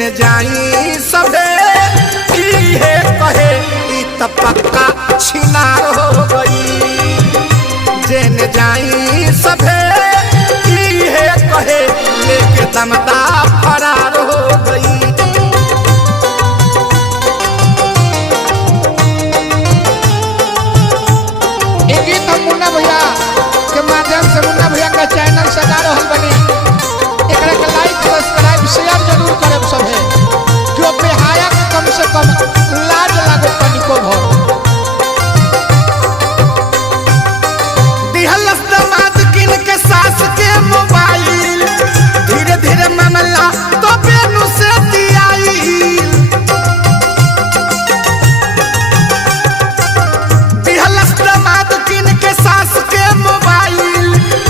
जेन जाई सभे इहे कहे ई त पक्का छिनार हो गई। जेन जाई सभे इहे कहे लेके दमदार